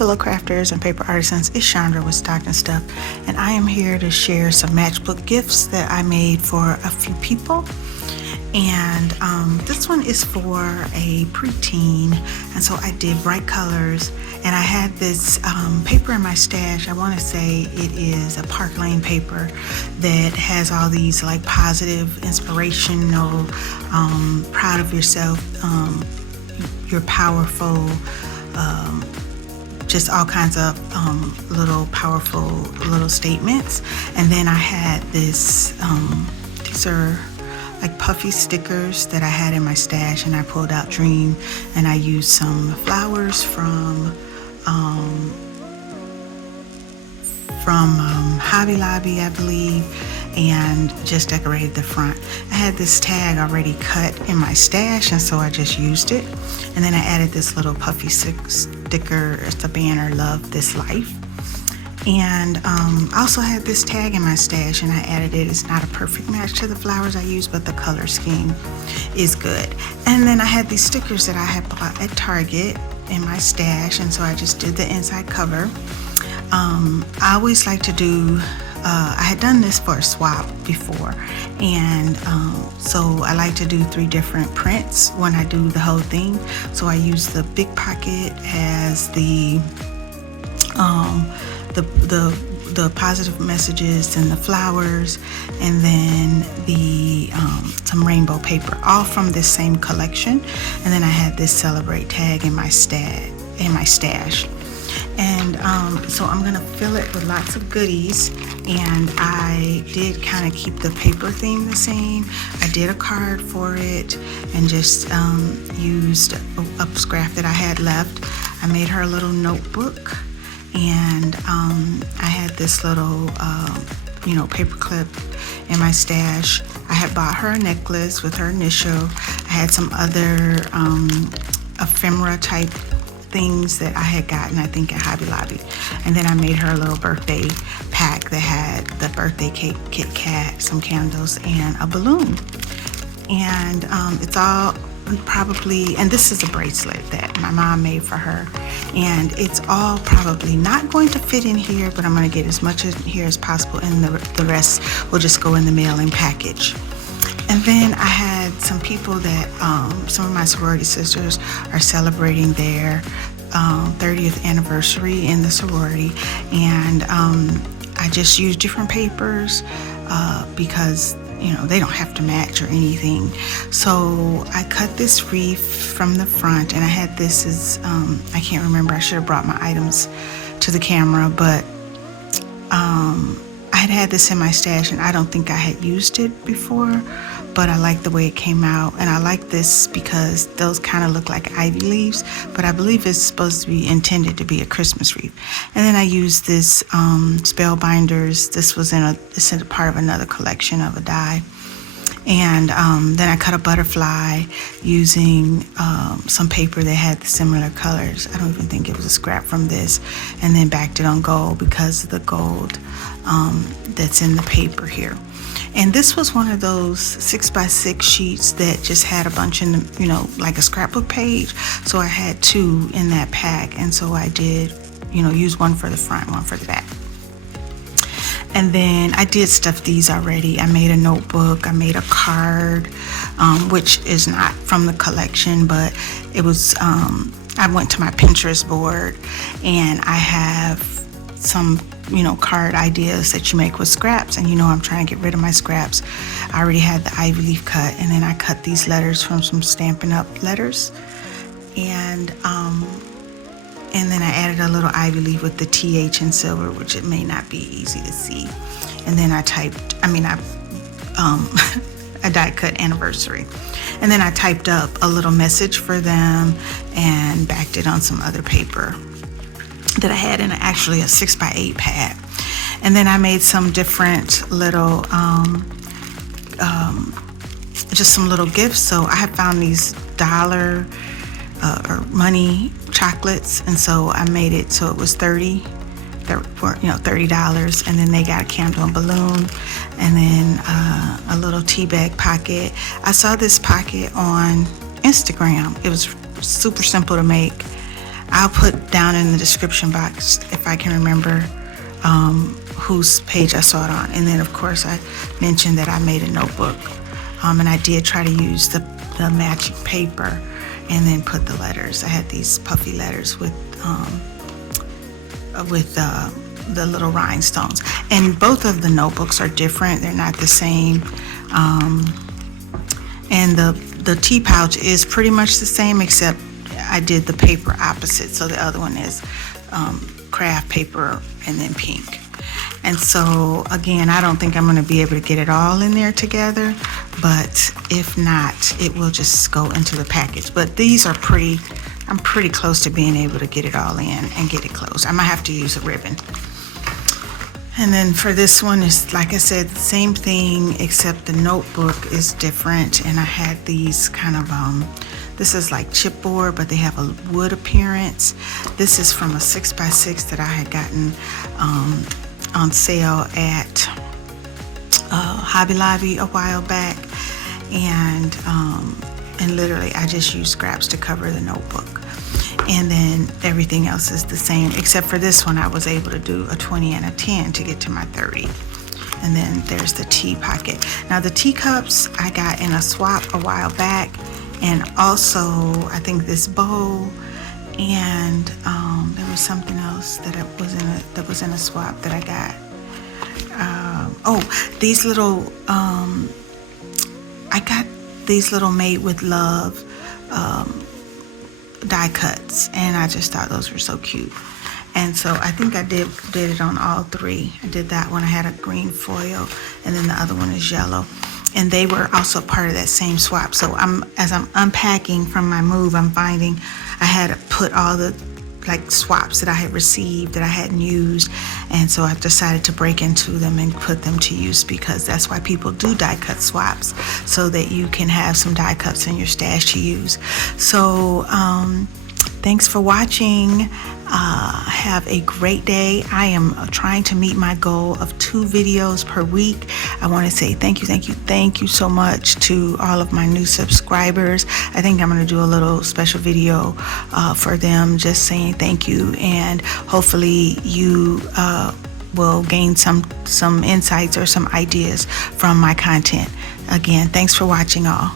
fellow crafters and paper artisans, it's Chandra with Stock and Stuff, and I am here to share some matchbook gifts that I made for a few people. And this one is for a preteen, and so I did bright colors, and I had this paper in my stash. I want to say it is a Park Lane paper that has all these like positive, inspirational, proud of yourself, you're powerful, just all kinds of little powerful little statements. And then I had this, these are like puffy stickers that I had in my stash, and I pulled out Dream, and I used some flowers from Hobby Lobby, I believe, and just decorated the front. I had this tag already cut in my stash, and so I just used it. And then I added this little puffy sticker. It's a banner, Love This Life. And I also had this tag in my stash, and I added it. It's not a perfect match to the flowers I used, but the color scheme is good. And then I had these stickers that I had bought at Target in my stash, and so I just did the inside cover. I always like to do, I had done this for a swap before, and so I like to do 3 different prints when I do the whole thing. So I use the big pocket as the positive messages and the flowers, and then the some rainbow paper, all from this same collection. And then I had this Celebrate tag in my stash. And so I'm gonna fill it with lots of goodies, and I did kind of keep the paper theme the same. I did a card for it, and just used a scrap that I had left. I made her a little notebook, and I had this little paper clip in my stash. I had bought her a necklace with her initial. I had some other ephemera type things that I had gotten, I think, at Hobby Lobby. And then I made her a little birthday pack that had the birthday cake, Kit Kat, some candles, and a balloon. And it's all probably, and this is a bracelet that my mom made for her, and it's all probably not going to fit in here, but I'm going to get as much in here as possible, and the rest will just go in the mailing package. And then I had some people that, some of my sorority sisters are celebrating their 30th anniversary in the sorority, and I just used different papers because they don't have to match or anything. So I cut this wreath from the front, and I had this as, I can't remember, I should have brought my items to the camera, but I had this in my stash, and I don't think I had used it before, but I like the way it came out. And I like this because those kind of look like ivy leaves, but I believe it's supposed to be intended to be a Christmas wreath. And then I used this Spellbinders. This was it's in a part of another collection of a die. And then I cut a butterfly using some paper that had similar colors. I don't even think it was a scrap from this. And then backed it on gold because of the gold that's in the paper here. And this was one of those 6x6 sheets that just had a bunch in the, like a scrapbook page. So I had 2 in that pack. And so I did, use one for the front, one for the back. And then I did stuff these already. I made a notebook, I made a card, which is not from the collection, but it was, I went to my Pinterest board, and I have some, card ideas that you make with scraps, and I'm trying to get rid of my scraps. I already had the ivy leaf cut, and then I cut these letters from some Stampin' Up letters, and then I added a little ivy leaf with the TH in silver, which it may not be easy to see. And then I die cut anniversary. And then I typed up a little message for them and backed it on some other paper that I had in actually a 6x8 pad. And then I made some different little, just some little gifts. So I had found these dollar or money chocolates, and so I made it so it was $30, and then they got a candle and balloon, and then a little tea bag pocket. I saw this pocket on Instagram. It was super simple to make. I'll put down in the description box if I can remember whose page I saw it on. And then of course I mentioned that I made a notebook, and I did try to use the matching paper and then put the letters. I had these puffy letters with the little rhinestones. And both of the notebooks are different. They're not the same. And the tea pouch is pretty much the same, except I did the paper opposite. So the other one is craft paper and then pink. And so again, I don't think I'm going to be able to get it all in there together, but if not, it will just go into the package. But these are I'm pretty close to being able to get it all in and get it closed. I might have to use a ribbon. And then for this one, is like I said, the same thing, except the notebook is different. And I had these kind of, this is like chipboard, but they have a wood appearance. This is from a 6x6 that I had gotten on sale at Hobby Lobby a while back. And literally I just used scraps to cover the notebook. And then everything else is the same, except for this one I was able to do a 20 and a 10 to get to my 30. And then there's the tea pocket. Now the teacups I got in a swap a while back, and also I think this bowl, and there was something else that was in a swap that I got. These little I got these little Made with Love die cuts, and I just thought those were so cute. And so I think I did it on all three. I did that one. I had a green foil, and then the other one is yellow, and they were also part of that same swap. So as I'm unpacking from my move, I'm finding I had to put all the swaps that I had received that I hadn't used, and so I decided to break into them and put them to use, because that's why people do die cut swaps, so that you can have some die cuts in your stash to use. So thanks for watching. Have a great day. I am trying to meet my goal of 2 videos per week. I want to say thank you so much to all of my new subscribers. I think I'm going to do a little special video for them, just saying thank you, and hopefully you will gain some insights or some ideas from my content. Again, thanks for watching all.